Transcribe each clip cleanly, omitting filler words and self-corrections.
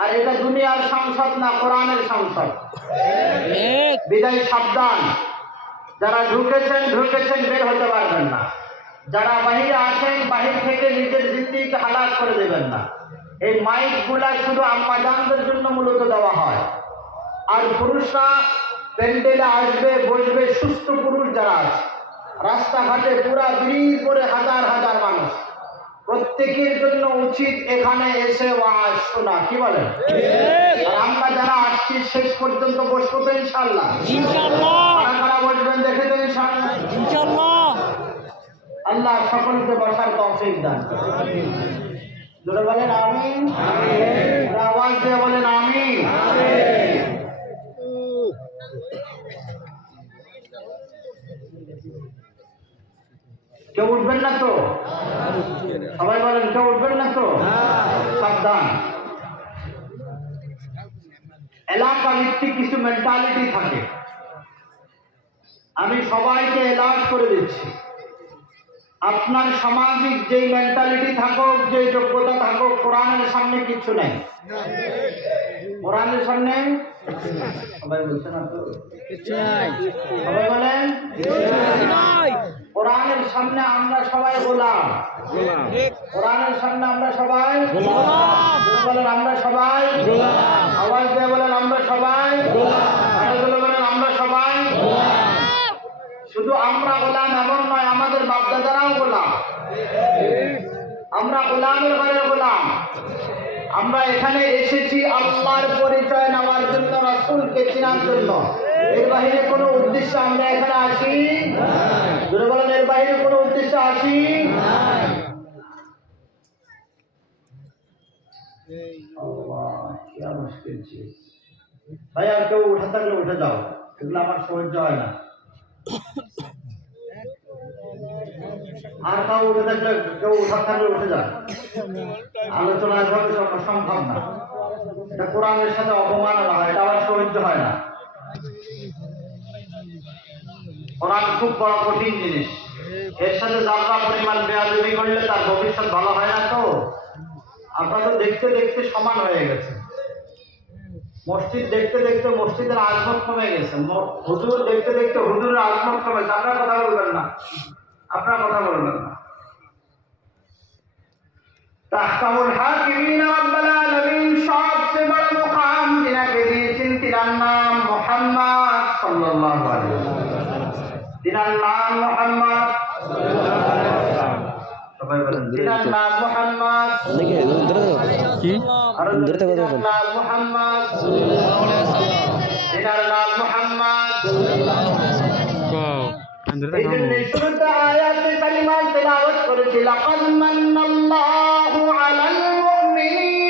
আর এটা দুনিয়ার সংসদ না, কোরআনের সংসদ। বিদায় সাবধান, যারা ঢুকেছেন বের হতে পারবেন না। যারা বাহিরে আছেন, বাহির থেকে নিজের জিন্দেগিকে হালাক করে দেবেন না। এই মাইকগুলা শুধু আম্মাজানদের জন্য মূলত দেওয়া হয়। আর পুরুষরা প্যান্ডেলে আসবে, বসবে, সুস্থ পুরুষ যারা আছে, রাস্তাঘাটে পুরা ভিড় করে হাজার হাজার মানুষ, প্রত্যেকের জন্য উচিত এখানে এসে ওয়াজ শোনা। কি বলেন? আর আমরা যারা আসছি শেষ পর্যন্ত বসবো তো ইনশাআল্লাহ। কারা কারা বসবেন দেখে তো ইনশাআল্লাহ। আল্লাহ সকলকে বসার তৌফিক দান করুন। জোরে বলেন আমিন। আওয়াজ দিয়ে বলেন আমিন। কেউ উঠবেন না তো? সবাই বলেন কেউ উঠবেন না তো? সাবধান, এলাকা ভিত্তিক কিছু মেন্টালিটি থাকে। আমি সবাইকে এলার্ট করে দিচ্ছি, আপনার সামাজিক যেই মেন্টালিটি থাকুক, যে যোগ্যতা থাকুক, কোরআনের সামনে কিছু নাই। কোরআনের সামনে সবাই বলছে না তো? সবাই বলেন কোরআনের সামনে আমরা সবাই গোলাম। কোরআনের সামনে আমরা সবাই বলেন আমরা সবাই, আওয়াজ দিয়ে বলেন আমরা সবাই, বলেন আমরা সবাই। শুধু আমরা গোলাম এমন নয়, আমাদের বাপদাদারাও গোলাম। আমরা গোলামের ঘরে গোলাম। আমরা এখানে এসেছি আল্লাহর পরিচয় নেওয়ার জন্য, রাসূলকে চেনার জন্য। এর বাইরে কোনো উদ্দেশ্য আমরা এখানে আসি, যদি বলেন এর বাইরে কোনো উদ্দেশ্য আসি। ভাই আর কেউ উঠে থাকলে উঠে যাও, এগুলো আমার সহ্য হয় না। আর কাউ উঠে থাকলে, কেউ উঠা থাকলে উঠে যান। আলোচনা এভাবে সম্ভব না, এটা কোরআনের সাথে অপমাননা হয়, এটা আমার সহ্য হয় না। কোরআন খুব বড় কঠিন জিনিস, এর সাথে যারা পরিমাণ বেয়াদবি করলে তার ভবিষ্যৎ ভালো হয় না। তো আপনারা তো দেখতে দেখতে সমান হয়ে গেছে, মসজিদ দেখতে দেখতে মসজিদের আজমত কমে গেছে, হুজুর দেখতে দেখতে হুজুরের আজমত কমেছে। আপনারা কথা বলবেন না, আপনারা কথা বলবেন না। তাহকামুল হাকিমিন রাব্বুল আলামিন সবচেয়ে বড় মুকাম যিনাকে দিয়েছেন, তিনার নাম মুহাম্মদ সাল্লাল্লাহু আলাইহি ওয়াসাল্লাম। তিনার নাম মুহাম্মদ, সবাই বলেন তিনার নাম মুহাম্মদ। কি আর তিনার নাম মুহাম্মদ, তিনার নাম মুহাম্মদ। এই জন্য শুরুতে আয়াতে কালিমা তেলাওয়াত করেছি, লাকাদ মান্নাল্লাহু আলাল মুমিনিন।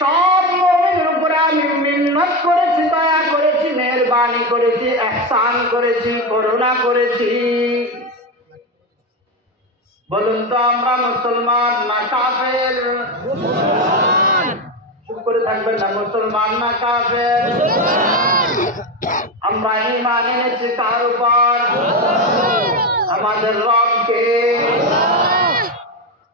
সব মুমিনের উপরে আমি মিন্নত করেছি, দয়া করেছি, মেহেরবানি করেছি, ইহসান করেছি, করুণা করেছি। বলুন তো আমরা মুসলমান না কাফের? চুপ করে থাকবেন না, মুসলমান না কাফের? আমরা ঈমান এনেছি কার উপর? আমাদের রবকে।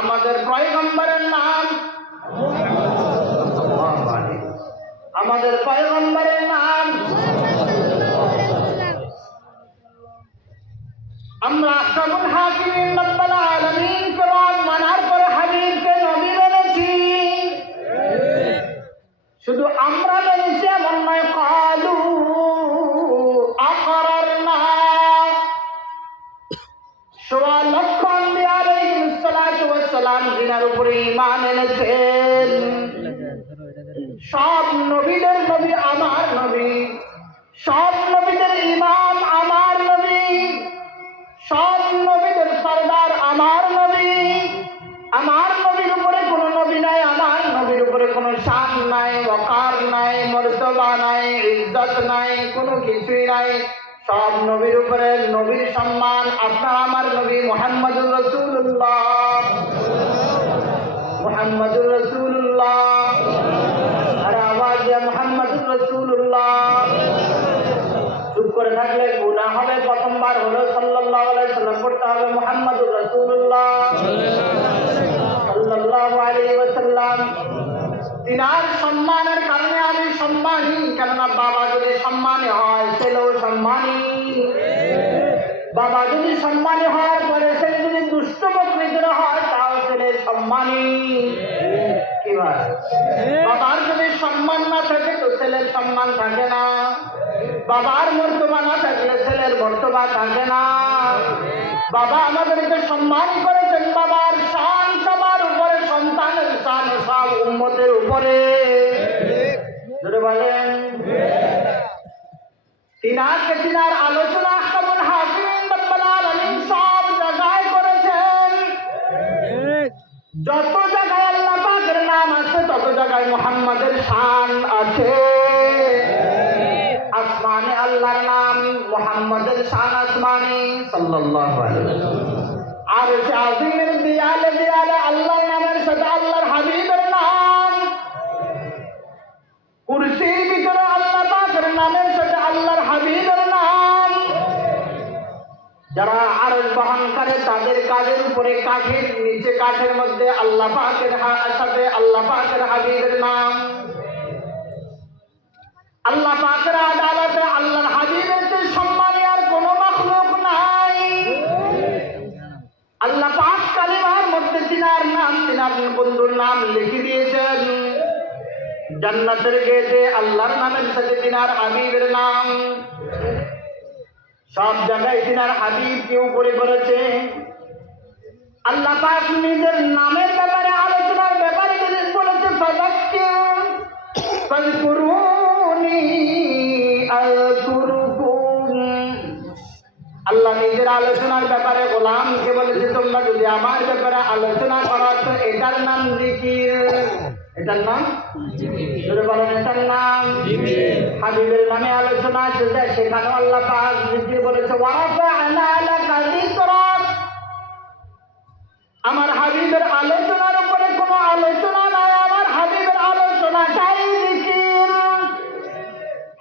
আমাদের পয়গম্বরের নাম, আমাদের পয়গম্বরের নাম। আমরা আহকামুল হাকিমিন রাব্বুল আলামিন কোরআন মানার পর হাবিবকে নবী মেনেছি। শুধু আমরা মেনেছি এমন নয়, ক্বালু আকরারনা। সোয়া লক্ষ আম্বিয়া আলাইহিস সালাতু ওয়াস সালাম যিনার উপরে ঈমান এনেছেন, সব নবীদের নবী আমার নবী, সব নবীদের ইমাম আমার নবী, সব নবীদের সরদার আমার নবী। আমার নবীর উপরে কোনো নবী নাই, আমার নবীর উপরে কোনো শান নাই, ওয়াকার নাই, মর্তবা নাই, ইজ্জত নাই, কোনো কিছুই নাই। সব নবীর উপরে নবীর সম্মান। আপনার আমার নবী মুহাম্মদুর রাসূলুল্লাহ, মুহাম্মদুর রাসূলুল্লাহ। আর আওয়াজ দিয়ে মুহাম্মদুর রাসূলুল্লাহ। চুপ করে থাকলে গুনাহ হবে। প্রথমবার হলো সাল্লাল্লাহু আলাইহি সাল্লাম পড়তে হবে মুহাম্মদুর রাসূলুল্লাহ, সাল্লাল্লাহু সম্মানী। কি ভাই, বাবার যদি সম্মান না থাকে তো ছেলের সম্মান থাকে না, বাবার মর্তবা না থাকলে ছেলের মর্তবা থাকে না। বাবা আমাদেরকে সম্মান করেছেন, বাবার শান সবার উপরে, সন্তানের শান সব উম্মতের উপরে। যদি বলেন তিনার আলোচনা আহকামুল হাকিমিন রব্বুল আলামিন সব জায়গায় করেছেন। যত জায়গায় আল্লাহ পাকের নাম আছে তত জায়গায় মুহাম্মাদের শান আছে। আসমানে আল্লাহর নাম, মুহাম্মাদের শান আসমানি সাল্লাল্লাহু আলাইহি ওয়াসাল্লাম। আর আযীমের দেয়ালে দেয়ালে আল্লাহর নামের সাথে আল্লাহর হাবিবের নাম। কুরসির ভিতরে আল্লাহ পাকের নামের সাথে আল্লাহর হাবিবের নাম। যারা আরশ বহন করে তাদের কাঁধের উপরে কাঠের নিচে কাঠের মধ্যে আল্লাহ পাকের সাথে আল্লাহ পাকের হাবিবের নাম। আল্লাহ পাকের আদালতে আল্লাহর হাবিবের চেয়ে সম্মানী আর কোনো মাখলুক নাই। আল্লাহ পাক কালিমার মধ্যে তিনার নাম, তিনার বন্ধুর নাম লিখে দিয়েছেন। জান্নাতের গেটে আল্লাহর নামের সাথে তিনার হাবিবের নাম। সব জায়গায় তিনার হাবিবকে উপরে করেছে। আল্লাহ পাক নিজের নামের ব্যাপারে, আলোচনার ব্যাপারে বলেছে ফাযাক্কির ফাযকুরুনি আযকুরুকুম। আল্লাহ নিজের আলোচনার ব্যাপারে গোলামকে বলেছে তোমরা যদি আমার ব্যাপারে আলোচনা করো তো এটার নাম জিকির। এটার নাম জিকির। বলেন এটার নাম জিকির। হাবিবের নামে আলোচনা সেটা, সেখানে আল্লাহ পাক জিকির বলেছে ওয়ারাফা'না লাকা যিকরাক। আমার হাবিবের আলোচনার উপরে কোনো আলোচনা নাই, আমার হাবিবের আলোচনাটাই জিকির।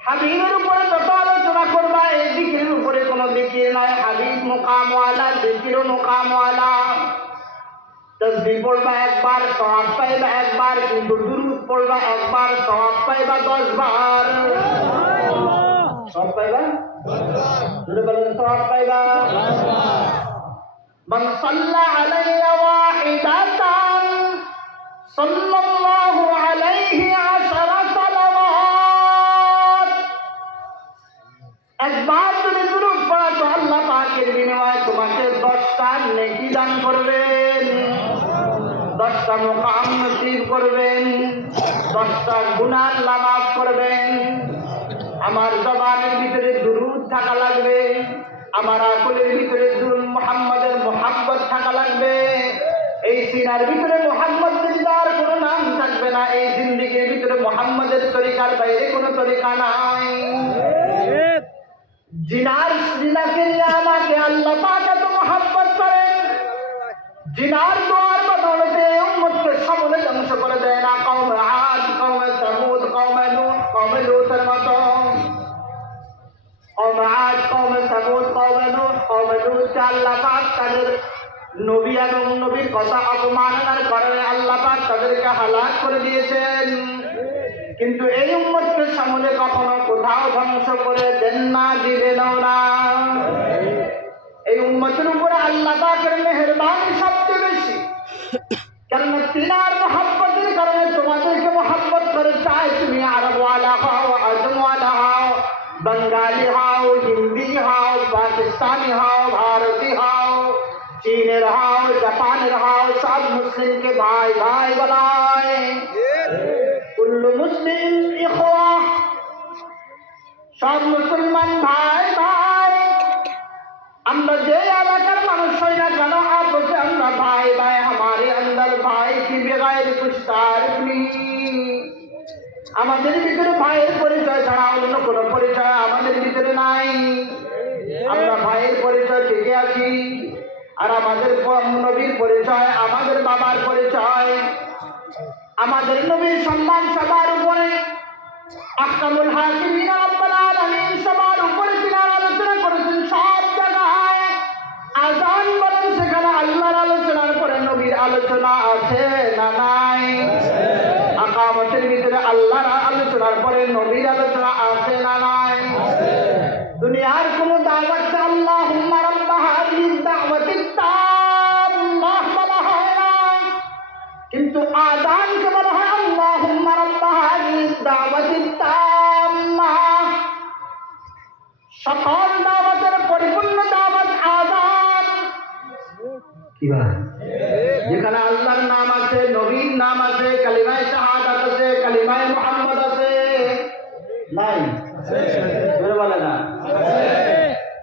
হাবিবের উপরে যত আলোচনা করবা এই জিকিরের উপরে কোনো জিকির নাই। হাবিব মুকামওয়ালা, জিকিরও মুকামওয়ালা। তসবিহ পড়বা একবার সওয়াব পাইবা একবার, কিন্তু দুরূদ পড়বা একবার সওয়াব পাইবা 10 বার। সওয়াব পাইবা 10 বার। যদি বলেন সওয়াব পাইবা 10 বার। মান সাল্লা আলাইয়া ওয়াহিদাতান সাল্লাল্লাহু আলাইহি 10 সালাওয়াত। একবার তুমি দুরূদ পড়ো তো আল্লাহ পাকের বিনিময়ে তোমাকে 10টা নেকি দান করবেন, 10টা মুকাম নসিব করবেন, 10টা গুনাহ আল্লাহ মাফ করবেন। আমার জবানের ভিতরে দুরূদ থাকা লাগবে, আমার আকলের ভিতরে মুহাম্মাদের মুহাব্বত থাকা লাগবে। এই সিনার ভিতরে মুহাম্মদ দিদার কোনো নাম থাকবে না। এই জিন্দেগির ভিতরে মুহাম্মাদের তরিকার বাইরে কোনো তরিকা নাই। জিনাকে নিয়ে আমাকে আল্লাহ পাক এত মুহাব্বত করেন, জিনার দোয়ার বদৌলতে উম্মতকে সমূলে ধ্বংস করে দেয় না। কওমে আদ, কওমে সামুদ, কওমে নূহ, কওমে লূতের মতো। কওমে আদ, কওমে সামুদ, কওমে নূহ, কওমে লূতকে আল্লাহ পাক তাদের নবী এবং নবীর কথা অবমাননার কারণে আল্লাহ পাক তাদেরকে হালাক করে দিয়েছেন। কিন্তু এই উম্মতকে সমূলে কখনো কোথাও ধ্বংস করে দেন না, দিবেনও না। এই উম্মতের উপরে আল্লাহ পাকের মেহেরবানি সবচেয়ে বেশি। কেননা তিনার মুহাব্বতের কারণে তোমাদেরকে মুহাব্বত করে। চাই তুমি আরবওয়ালা হও, আজমওয়ালা হও, बंगाली हाओ, हिंदी हाओ, पाकिस्तानी हाओ, भारती हाओ, चीन हाओ, जापान हाओ, सब मुस्लिम के भाई भाई बनाए, कुल्लु मुस्लिम इखवा, सब मुसलमान भाई भाई। আমরা যে এলাকার মানুষ হই না কেন আপসে আমরা ভাই ভাই, हमारे अंदर भाई की बगैर कुछ तारीफ नहीं। আমাদের ভিতরে ভাইয়ের পরিচয় ছাড়া অন্য কোনো পরিচয় আমাদের ভিতরে নাই। আমরা ভাইয়ের পরিচয় থেকে আছি, আর আমাদের নবীর পরিচয় আমাদের বাবার পরিচয়। আমাদের নবীর সম্মান সবার উপরে। আহকামুল হাকিমিন রব্বুল আলামিন সবার উপরে তিনার আলোচনা করেছেন সব জায়গায়। আযান বলেন সেখানে আল্লাহর আলোচনার পরে নবীর আলোচনা আছে না নাই? আকামতের ভিতরে আল্লাহর আলোচনার পরে নবীর আলোচনা আছে না নাই? দুনিয়ার কোন দাওয়াত আল্লাহুম্মা রাব্বা হাযিহিদ দাওয়াতিত তাম্মাহ বলা হয় না। আযান কে বলা হয় আল্লাহুম্মা রাব্বা হাযিহিদ দাওয়াতিত তাম্মা। সকল দাওয়াতের পরিপূর্ণ দাওয়াত আযান। কি ভাই? যেখানে আল্লাহর নাম আছে, নবীর নাম আছে, কালিমায়ে শাহাদাত আছে, কালিমায়ে মুহাম্মদ আছে, নাই? জোরে বলে না।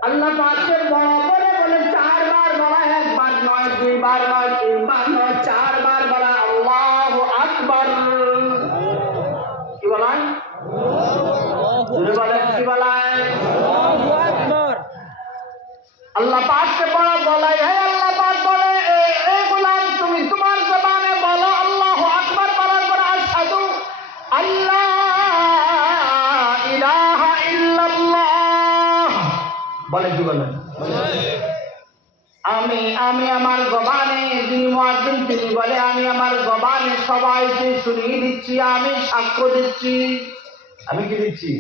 আল্লাহ পাকের বড় বলে 4 বার বলা, একবার নয়, 2 বার নয়, 3 বার নয়, 4 বার বলা আল্লাহু আকবার। কি বলেন? জোরে বলেন, কি বলেন? আল্লাহ পাককে বড় বলাই, হে আল্লাহ পাক বলে, এ গোলাম তুমি তোমার জবানে বলো আল্লাহু আকবার, বলার পর আশহাদু আল্লাহ ইলাহা ইল্লাল্লাহ বলে। কি বলেন? আমি আমার জবানে, যিনি মুয়াজ্জিন তিনি বলে, আমি আমার জবানে সবাইকে শুনিয়ে দিচ্ছি, আমি সাক্ষ্য দিচ্ছি। আমি কি দিচ্ছি?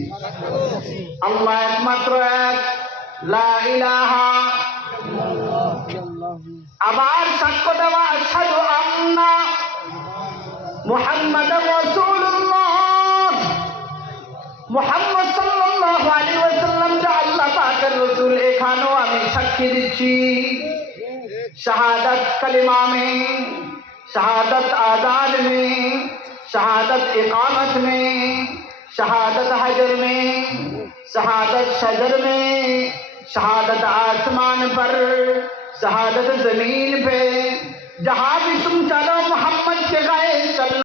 আল্লাহ একমাত্র এক, লা ইলাহা। আবার সাক্ষ্য দেওয়া আশহাদু আন্না মুহাম্মাদার রাসূলুল্লাহ, মুহাম্মদ সাল্লাল্লাহু আলাইহি ওয়াসাল্লাম যে আল্লাহ পাকের রাসূল, এখানেও আমি সাক্ষী দিচ্ছি। शहादत कलिमा में, शहादत आजान में, शहादत इकामत में, शहादत हजर में, शहादत शजर में, शहादत आसमान पर, शहादत जमीन पे, जहां भी तुम चलो